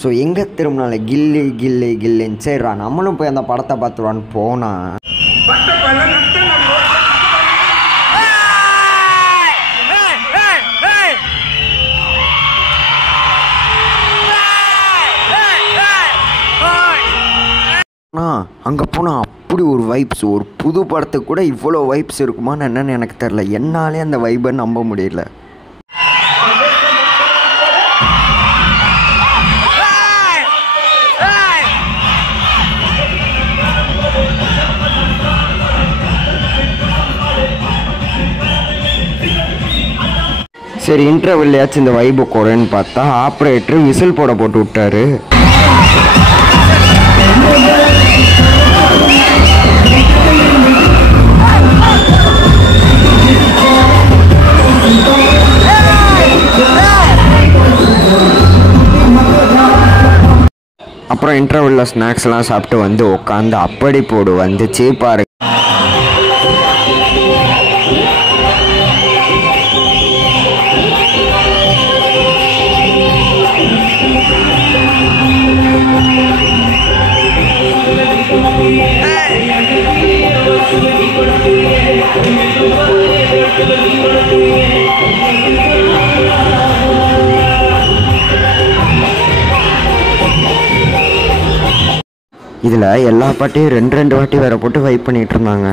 So எங்கே திரும்பினால கில்லி கில்லி கில்லின்னு சரிடா நம்மளும் போய் அந்த படத்தை பார்த்துருவான்னு போனால் அங்கே போனால் அப்படி ஒரு வைப்ஸ், ஒரு புது படத்துக்கு கூட இவ்வளோ வைப்ஸ் இருக்குமான்னு என்னன்னு எனக்கு தெரில. என்னாலே அந்த வைப்பை நம்ப முடியல. சரி இன்டர்வெல்லையாச்சும் இந்த வைபை குறைன்னு பார்த்தா ஆப்ரேட்டர் விசில் போட்டு விட்டாரு. அப்புறம் இன்டர்வெல்லில் ஸ்நாக்ஸ்லாம் சாப்பிட்டு வந்து உட்காந்து அப்படி போடு வந்து சீப்பாரு. இதில் எல்லா பாட்டையும் ரெண்டு வாட்டி வேற போட்டு வைப் பண்ணிகிட்டு இருந்தாங்க.